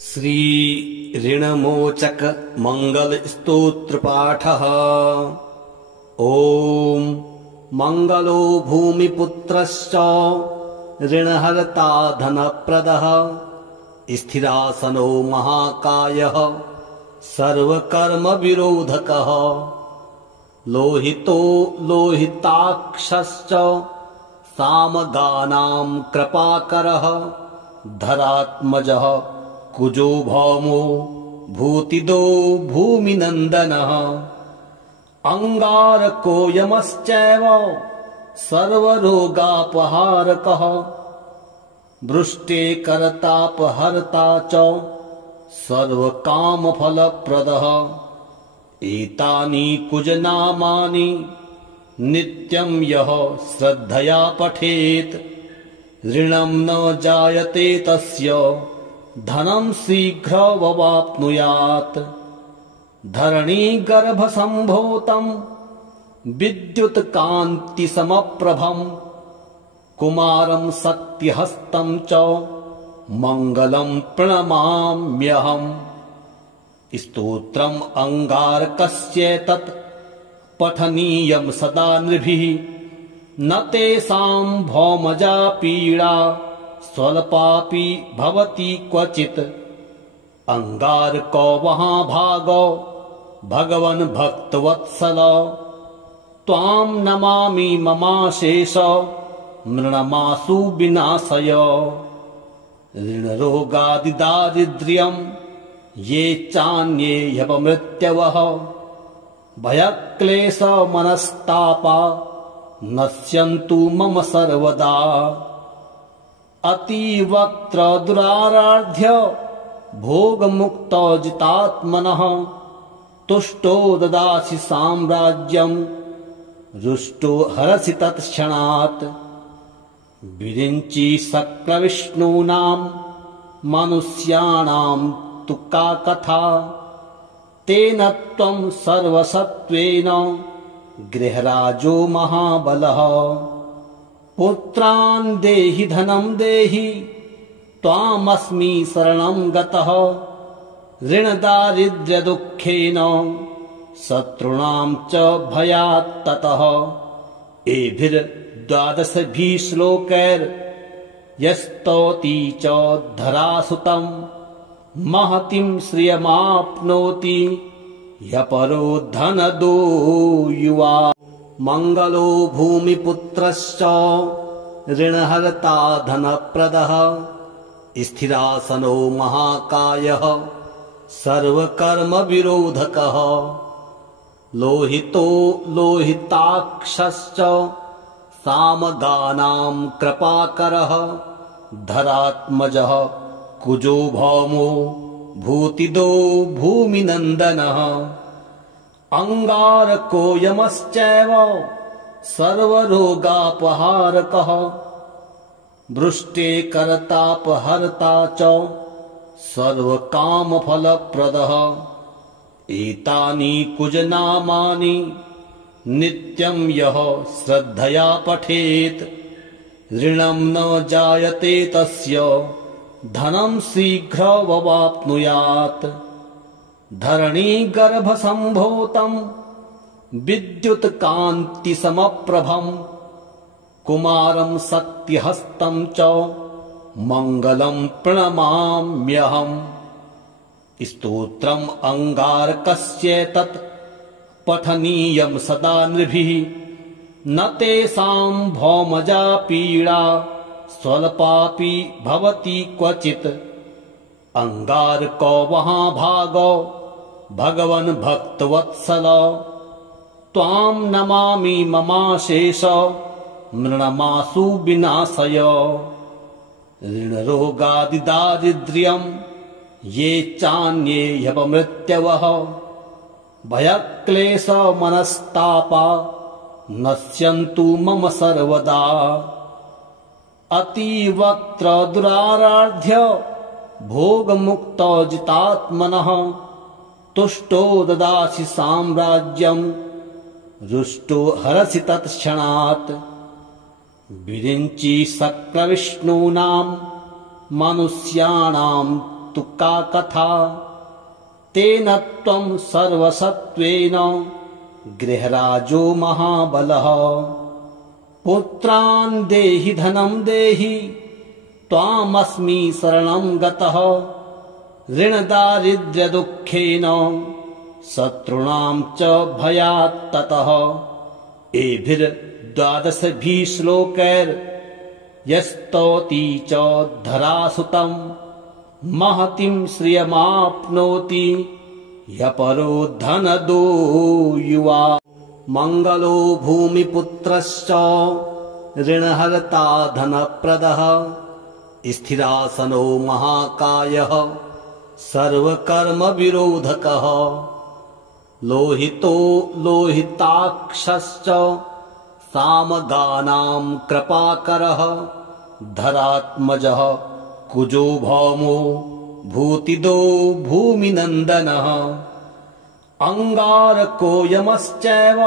श्री ऋणमोचक मंगल स्तोत्र पाठः। ओम मंगलो भूमिपुत्रश्च ऋणहर्ता धनप्रदः स्थिरासनो महाकायः सर्वकर्म विरोधकः लोहितो लोहिताक्षश्च सामगानां कृपाकरः धरात्मजः कुजो भौमो भूतिदो भूमिनन्दनः अंगारको यमश्चैव सर्वरोगापहारकः वृष्टे करतापहर्ता च सर्वकामफलप्रदः एतानि कुजनामानि नित्यं यः श्रद्धया पठेत् ऋणं न जायते तस्य धनं शीघ्रमवाप्नुयात् धरणीगर्भसम्भूतं विद्युत्कान्तिसमप्रभं कुमारं शक्तिहस्तं च मङ्गलं प्रणमाम्यहम्। स्तोत्रम् अङ्गारकस्येतत् पठनीयं सदा नृभिः न तेषां भौमजा पीडा स्वल्पापि भवति क्वचित्। अंगारको महाभागो भगवन् भक्तवत्सल त्वां नमामि ममाशेष मृणमासु विनाशय। ऋणरोगादिदारिद्र्यं ये चान्ये ह्यपमृत्यवः भयक्लेशमनस्तापा नश्यन्तु मम सर्वदा। अतीवत्र दुराराध्य भोगमुक्तो जितात्मनः तुष्टो ददासि साम्राज्यं रुष्टो हरसि तत्क्षणात्। विरिञ्चि शक्रविष्णूनां मनुष्याणां तु का कथा तेन त्वं सर्वसत्त्वेन गृहराजो महाबलः। पुत्रान् देहि धनं देहि त्वामस्मि शरणं गतः ऋणदारिद्र्यदुःखेन शत्रूणां च भयात् ततः। एभिर्द्वादशभिः श्लोकैर्यस्तौति च धरासुतं महतीं श्रियमाप्नोति ह्यपरो धनदो युवा। मंगलो भूमिपुत्रश्च ऋणहर्ता धनप्रदः स्थिरासनो महाकायः सर्वकर्म विरोधकः लोहितो लोहिताक्षश्च सामगानां कृपाकरः धरात्मजः कुजो भौमो भूतिदो भूमिनन्दनः अंगारको यमश्चैव सर्वरोगापहारकः वृष्टे करतापहर्ता च सर्वकामफलप्रदः एतानि कुजनामानि नित्यं यः श्रद्धया पठेत् ऋणं न जायते तस्य धनं शीघ्रमवाप्नुयात्। धरणीगर्भसम्भूतं विद्युत्कान्तिसमप्रभं कुमारं शक्तिहस्तं च मङ्गलं प्रणमाम्यहम्। स्तोत्रम् अङ्गारकस्येतत् पठनीयं सदा नृभिः न तेषां भौमजा पीडा स्वल्पापि भवति क्वचित्। अंगारको महाभागो भगवन् भक्तवत्सल त्वां नमामि ममाशेष मृणमासु विनाशय। ऋणरोगादिदारिद्र्यं ये चान्ये ह्यपमृत्यवः भयक्लेशमनस्तापा नश्यन्तु मम सर्वदा। अतीवत्र दुराराध्य भोगमुक्तो जितात्मनः तुष्टो ददासि साम्राज्यं रुष्टो हरसि तत्क्षणात्। विरिञ्चि शक्रविष्णूनां मनुष्याणां तु का कथा तेन त्वं सर्वसत्त्वेन गृहराजो महाबलः पुत्रान् देहि धनं देहि त्वामस्मि शरणं गतः ऋणदारिद्र्यदुःखेन शत्रूणां च भयात् ततः एभिर्द्वादशभिः श्लोकैर्यस्तौति च धरासुतं महतीं श्रियमाप्नोति यपरो धनदो युवा मंगलो भूमिपुत्रश्च ऋणहर्ता धनप्रदः स्थिरासनो महाकायः सर्वकर्मविरोधकः लोहितो लोहिताक्षश्च सामगानां कृपाकरः धरात्मजः कुजो भौमो भूतिदो भूमिनन्दनः अंगारको यमश्चैव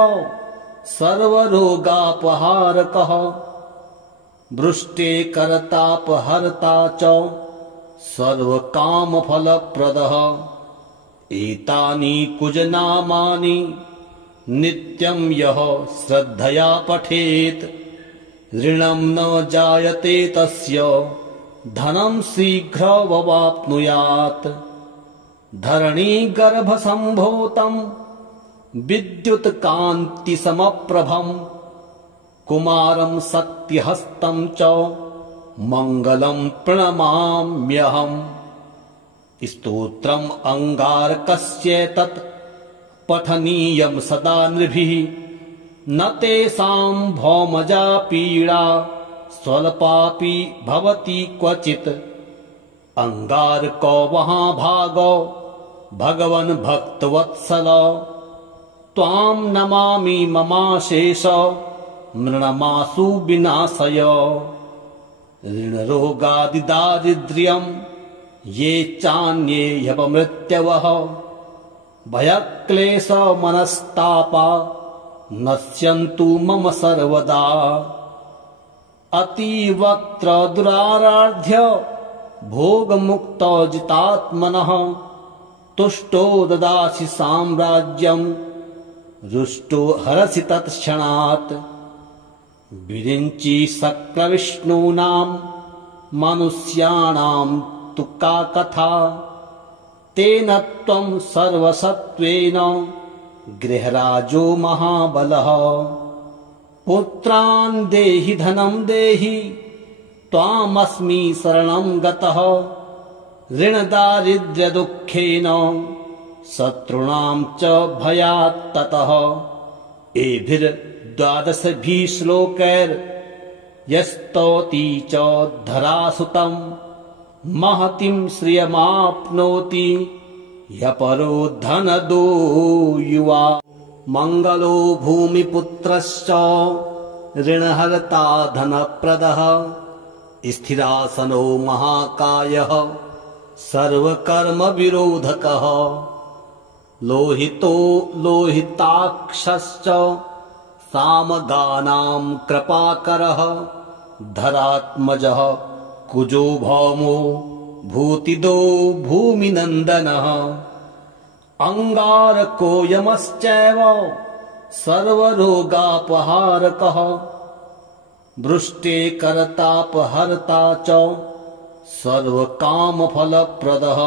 सर्वरोगापहारकः वृष्टे करतापहर्ता च सर्वकामफलप्रदः एतानि कुजनामानि नित्यं यः श्रद्धया पठेत् ऋणं न जायते तस्य धनं शीघ्रमवाप्नुयात् धरणीगर्भसम्भूतं विद्युत्कान्तिसमप्रभं कुमारं सत्यहस्तं च मङ्गलं प्रणमाम्यहम् स्तोत्रम् अङ्गारकस्येतत् पठनीयं सदा नृभिः न तेषां भौमजा पीडा स्वल्पापि भवति क्वचित् अंगारको महाभागो भगवन् भक्तवत्सल त्वां नमामि ममाशेष मृणमासु विनाशय ऋणरोगादिदारिद्र्यं ये चान्ये ह्यपमृत्यवः भयक्लेशमनस्तापा नश्यन्तु मम सर्वदा अतीवत्र दुराराध्य भोगमुक्तो जितात्मनः तुष्टो ददासि साम्राज्यं रुष्टो हरसि तत्क्षणात् विरिञ्चि शक्रविष्णूनां मनुष्याणां तु का कथा तेन त्वं सर्वसत्त्वेन गृहराजो महाबलः पुत्रान् देहि धनं देहि त्वामस्मि शरणं गतः ऋणदारिद्र्यदुःखेन शत्रूणां च भयात् ततः एभिर्द्वादशभिः श्लोकैर्यस्तौति च धरासुतं महतीं श्रियमाप्नोति यपरो धनदो युवा मंगलो भूमिपुत्रश्च ऋणहर्ता धनप्रदः स्थिरासनो महाकायः सर्वकर्मविरोधकः लोहितो लोहिताक्षश्च सामगानां कृपाकरः धरात्मजः कुजो भौमो भूतिदो भूमिनन्दनः अंगारको यमश्चैव सर्वरोगापहारकः वृष्टे करतापहर्ता च सर्वकामफलप्रदः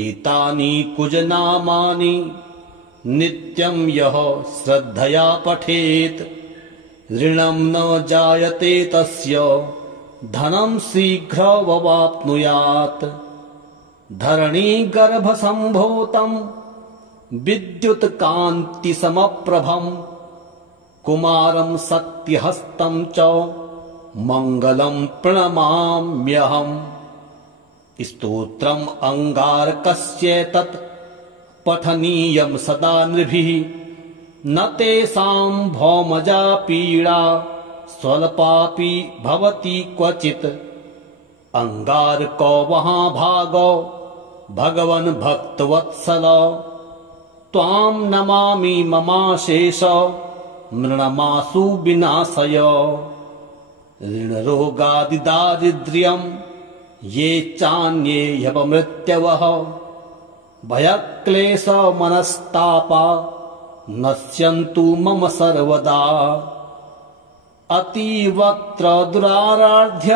एतानि कुजनामानि नित्यं यः श्रद्धया पठेत् ऋणं न जायते तस्य धनं शीघ्रमवाप्नुयात् धरणीगर्भसम्भूतं विद्युत्कान्तिसमप्रभं कुमारं सत्यहस्तं च मङ्गलं प्रणमाम्यहम् स्तोत्रम् अङ्गारकस्येतत् पठनीयं सदा नृभिः न तेषां भौमजा पीडा स्वल्पापि भवति क्वचित् अंगारको महाभागो भगवन् भक्तवत्सल त्वां नमामि ममाशेष मृणमासु विनाशय ऋणरोगादिदारिद्र्यं ये चान्ये ह्यपमृत्यवः भयक्लेशमनस्तापा नश्यन्तु मम सर्वदा अतीवत्र दुराराध्य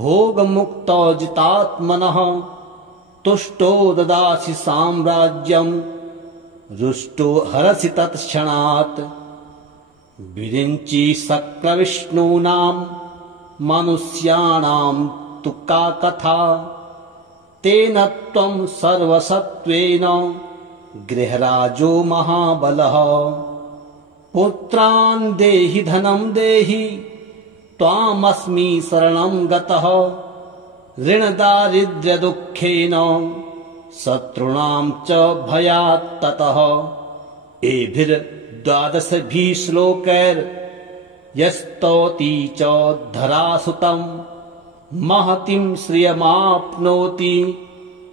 भोगमुक्तो जितात्मनः तुष्टो ददासि साम्राज्यम् रुष्टो हरसि तत्क्षणात् विरिञ्चि शक्रविष्णूनां मनुष्याणां तु का कथा तेन त्वं सर्वसत्त्वेन गृहराजो महाबलः पुत्रान् देहि धनं देहि त्वामस्मि शरणं गतः ऋणदारिद्र्यदुःखेन शत्रूणां च भयात् ततः एभिर्द्वादशभिः श्लोकैर्यस्तौति च धरासुतं महतीं श्रियमाप्नोति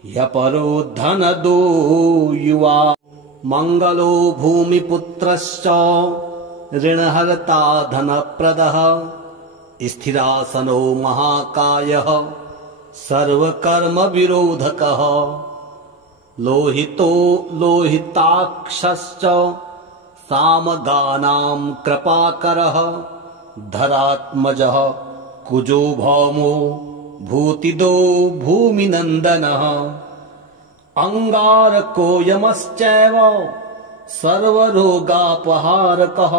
ह्यपरो धनदो युवा मङ्गलो भूमिपुत्रश्च ऋणहर्ता धनप्रदः स्थिरासनो महाकायः सर्वकर्मविरोधकः लोहितो लोहिताक्षश्च सामगानां कृपाकरः धरात्मजः कुजो भौमो भूतिदो भूमिनन्दनः अंगारको यमश्चैव सर्वरोगापहारकः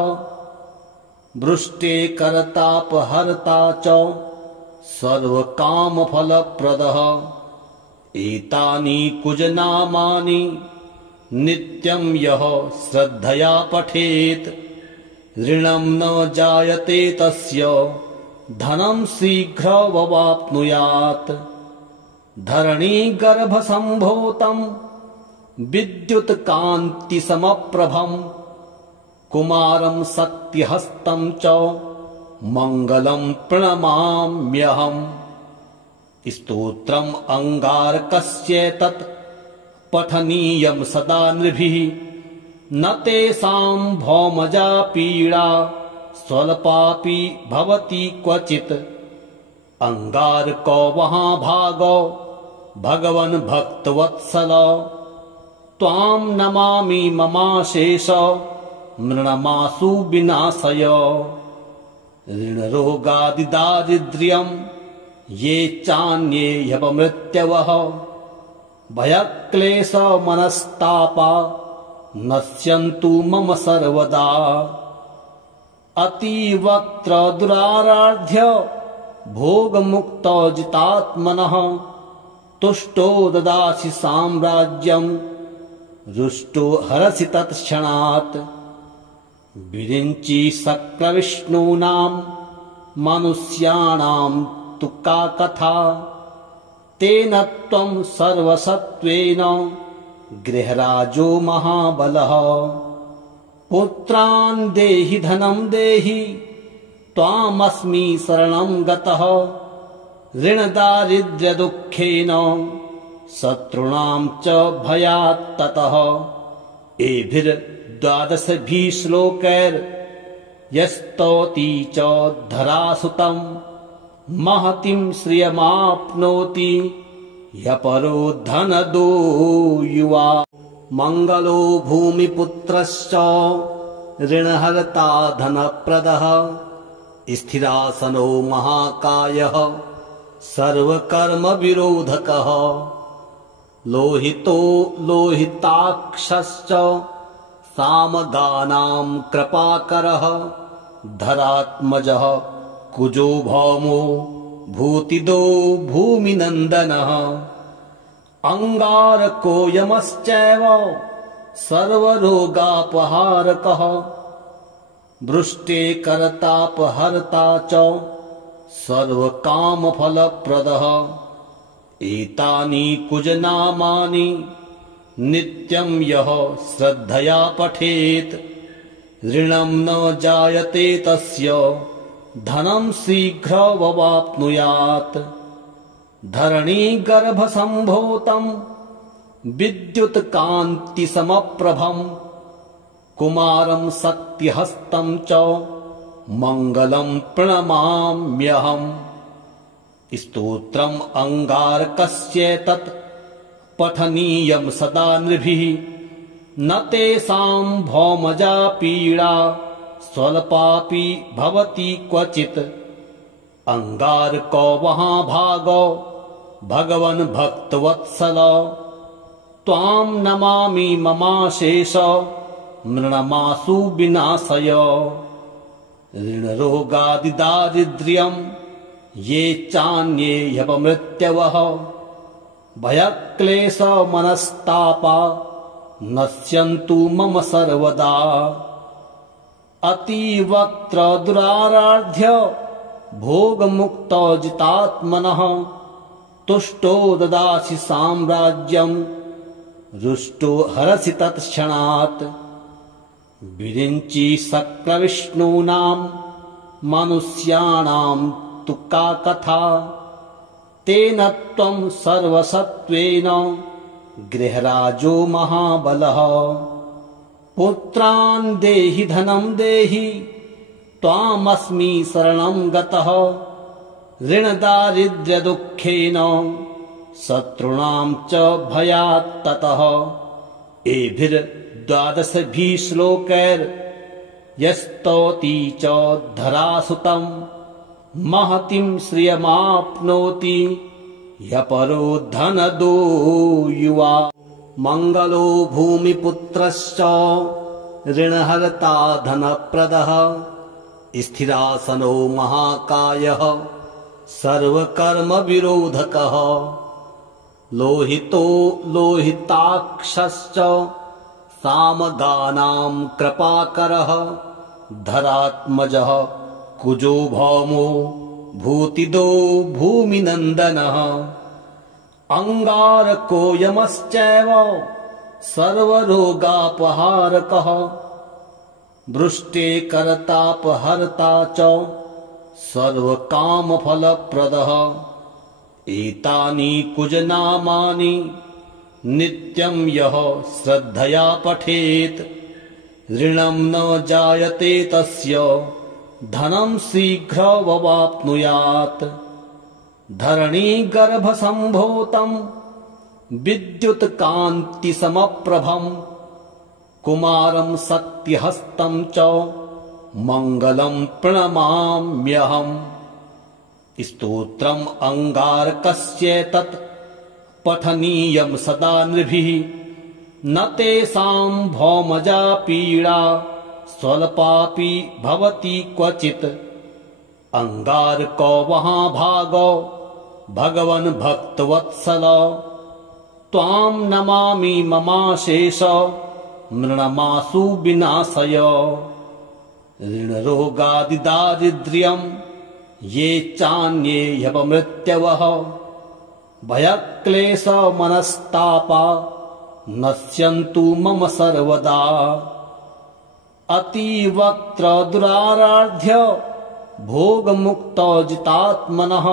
वृष्टे करतापहर्ता च सर्वकामफलप्रदः एतानि कुजनामानि नित्यं यः श्रद्धया पठेत् ऋणं न जायते तस्य धनं शीघ्रमवाप्नुयात् धरणीगर्भसम्भूतं विद्युत्कान्तिसमप्रभं कुमारं शक्तिहस्तं च मङ्गलं प्रणमाम्यहम् स्तोत्रम् अङ्गारकस्येतत् पठनीयं सदा नृभिः न तेषां भौमजा पीडा स्वल्पापि भवति क्वचित् अंगारको महाभागो भगवन् भक्तवत्सल त्वां नमामि ममाशेष मृणमासु विनाशय ऋणरोगादिदारिद्र्यं ये चान्ये ह्यपमृत्यवः भयक्लेशमनस्तापा नश्यन्तु मम सर्वदा अतीवत्र दुराराध्य भोगमुक्तो जितात्मनः तुष्टो ददासि साम्राज्यम् रुष्टो हरसि तत्क्षणात् विरिञ्चि शक्रविष्णूनां मनुष्याणां तु का कथा तेन त्वं सर्वसत्त्वेन गृहराजो महाबलः पुत्रान् देहि धनं देहि त्वामस्मि शरणं गतः ऋणदारिद्र्यदुःखेन शत्रूणां च भयात् ततः एभिर्द्वादशभिः श्लोकैर्यस्तौति च धरासुतं महतीं श्रियमाप्नोति ह्यपरो धनदो युवा मङ्गलो भूमिपुत्रश्च ऋणहर्ता धनप्रदः स्थिरासनो महाकायः सर्वकर्मविरोधकः लोहितो लोहिताक्षश्च सामगानां कृपाकरः धरात्मजः कुजो भौमो भूतिदो भूमिनन्दनः अंगारको यमश्चैव सर्वरोगापहारकः वृष्टे करतापहर्ता च सर्वकामफलप्रदः एतानि कुजनामानि नित्यं यः श्रद्धया पठेत् ऋणं न जायते तस्य धनं शीघ्रमवाप्नुयात् धरणीगर्भसम्भूतं विद्युत्कान्तिसमप्रभं कुमारं शक्तिहस्तं च मङ्गलं प्रणमाम्यहम् स्तोत्रम् अङ्गारकस्येतत् पठनीयं सदा नृभिः न तेषां भौमजा पीडा स्वल्पापि भवति क्वचित्। अंगारको महाभागो भगवन् भक्तवत्सल त्वां नमामि ममाशेष मृणमासु विनाशय। ऋणरोगादिदारिद्र्यं ये चान्ये ह्यपमृत्यवः भयक्लेशमनस्तापा नश्यन्तु मम सर्वदा। अतीवत्र दुराराध्य भोगमुक्तो जितात्मनः तुष्टो ददासि साम्राज्यं रुष्टो हरसि तत्क्षणात्। विरिञ्चि शक्रविष्णूनां मनुष्याणां तु का कथा तेन त्वं सर्वसत्त्वेन गृहराजो महाबलः। पुत्रान् देहि धनं देहि त्वामस्मि शरणं गतः ऋणदारिद्र्यदुःखेन शत्रूणां च भयात् ततः। एभिर्द्वादशभिः श्लोकैर्यस्तौति च धरासुतं महतीं श्रियमाप्नोति ह्यपरो धनदो युवा। मङ्गलो भूमिपुत्रश्च ऋणहर्ता धनप्रदः स्थिरासनो महाकायः सर्वकर्मविरोधकः। लोहितो लोहिताक्षश्च सामगानां कृपाकरः धरात्मजः कुजो भौमो भूतिदो भूमिनन्दनः। अंगारको यमश्चैव सर्वरोगापहारकः वृष्टे करतापहर्ता च सर्वकामफलप्रदः। एतानि कुजनामानि नित्यं यः श्रद्धया पठेत् ऋणं न जायते तस्य धनं शीघ्रमवाप्नुयात्। धरणीगर्भसम्भूतं विद्युत्कान्तिसमप्रभं कुमारं शक्तिहस्तं च मङ्गलं प्रणमाम्यहम्। स्तोत्रम् अङ्गारकस्येतत् पठनीयं सदा नृभिः न तेषां भौमजा पीडा स्वल्पापि भवति क्वचित्। अंगारको महाभागो भगवन् भक्तवत्सल त्वां नमामि ममाशेष मृणमासु विनाशय। ऋणरोगादिदारिद्र्यं ये चान्ये ह्यपमृत्यवः भयक्लेशमनस्तापा नश्यन्तु मम सर्वदा। अतीवत्र दुराराध्य भोगमुक्तो जितात्मनः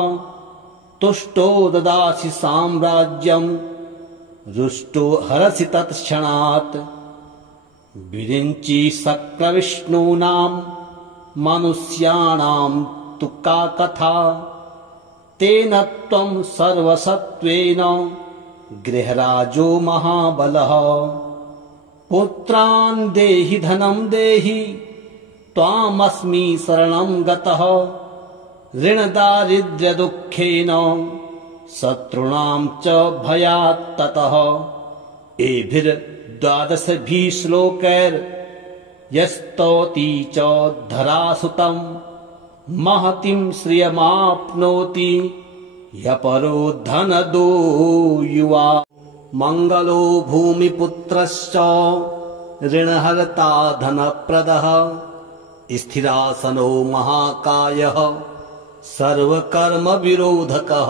तुष्टो ददासि साम्राज्यं रुष्टो हरसि तत्क्षणात्। विरिञ्चि शक्रविष्णूनां मनुष्याणां तु का कथा तेन त्वं सर्वसत्त्वेन गृहराजो महाबलः। पुत्रान् देहि धनं देहि त्वामस्मि शरणं गतः ऋणदारिद्र्यदुःखेन शत्रूणां च भयात् ततः। एभिर्द्वादशभिः श्लोकैर्यस्तौति च धरासुतं महतीं श्रियमाप्नोति ह्यपरो धनदो युवा। मङ्गलो भूमिपुत्रश्च ऋणहर्ता धनप्रदः स्थिरासनो महाकायः सर्वकर्मविरोधकः।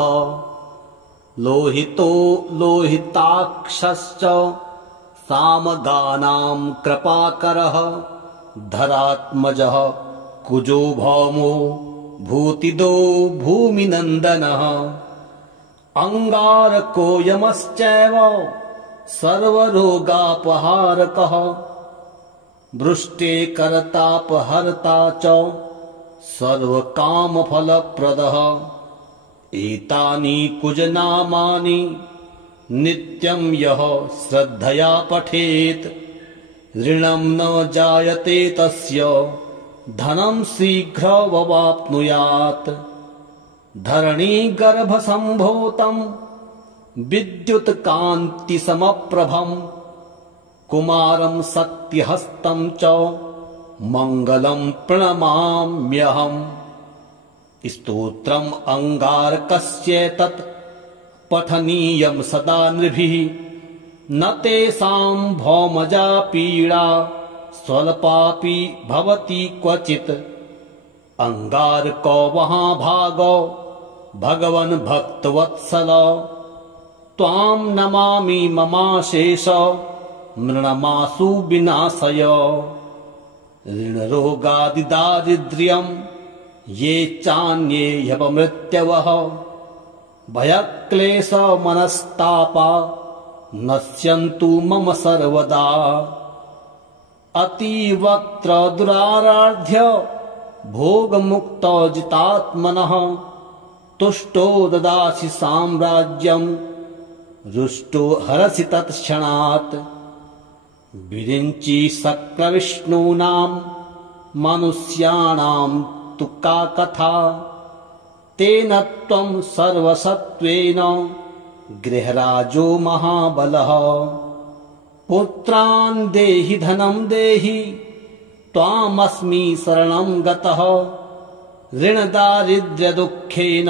लोहितो लोहिताक्षश्च सामगानां कृपाकरः धरात्मजः कुजो भौमो भूतिदो भूमिनन्दनः। अंगारको यमश्चैव सर्वरोगापहारकः वृष्टे करतापहर्ता च सर्वकामफलप्रदः। एतानि कुजनामानि नित्यं यः श्रद्धया पठेत् ऋणं न जायते तस्य धनं शीघ्रमवाप्नुयात्। धरणीगर्भसम्भूतं विद्युत्कान्तिसमप्रभं कुमारं शक्तिहस्तं च मङ्गलं प्रणमाम्यहम्। स्तोत्रम् अङ्गारकस्य तत् पठनीयं सदा नृभिः न तेषां भौमजा पीडा स्वल्पापि भवति क्वचित्। अङ्गारको महाभागो भगवन् भक्तवत्सल त्वां नमामि ममाशेष मृणमासु विनाशय। ऋणरोगादिदारिद्र्यं ये चान्ये ह्यपमृत्यवः भयक्लेशमनस्तापा नश्यन्तु मम सर्वदा। अतीवक्त्र दुराराध्य भोगमुक्तो जितात्मनः तुष्टो ददासि साम्राज्यं रुष्टो हरसि तत्क्षणात्। विरिञ्चि शक्रविष्णूनां मनुष्याणां तु का कथा तेन त्वं सर्वसत्त्वेन गृहराजो महाबलः। पुत्रान् देहि धनं देहि त्वामस्मि शरणं गतः ऋणदारिद्र्यदुःखेन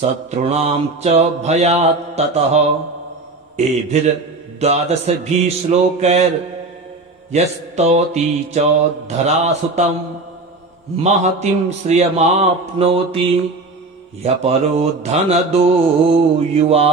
शत्रूणां च भयात् ततः। एभिर्द्वादशभिः श्लोकैर्यस्तौति च धरासुतं महतीं श्रियमाप्नोति ह्यपरो धनदो युवा।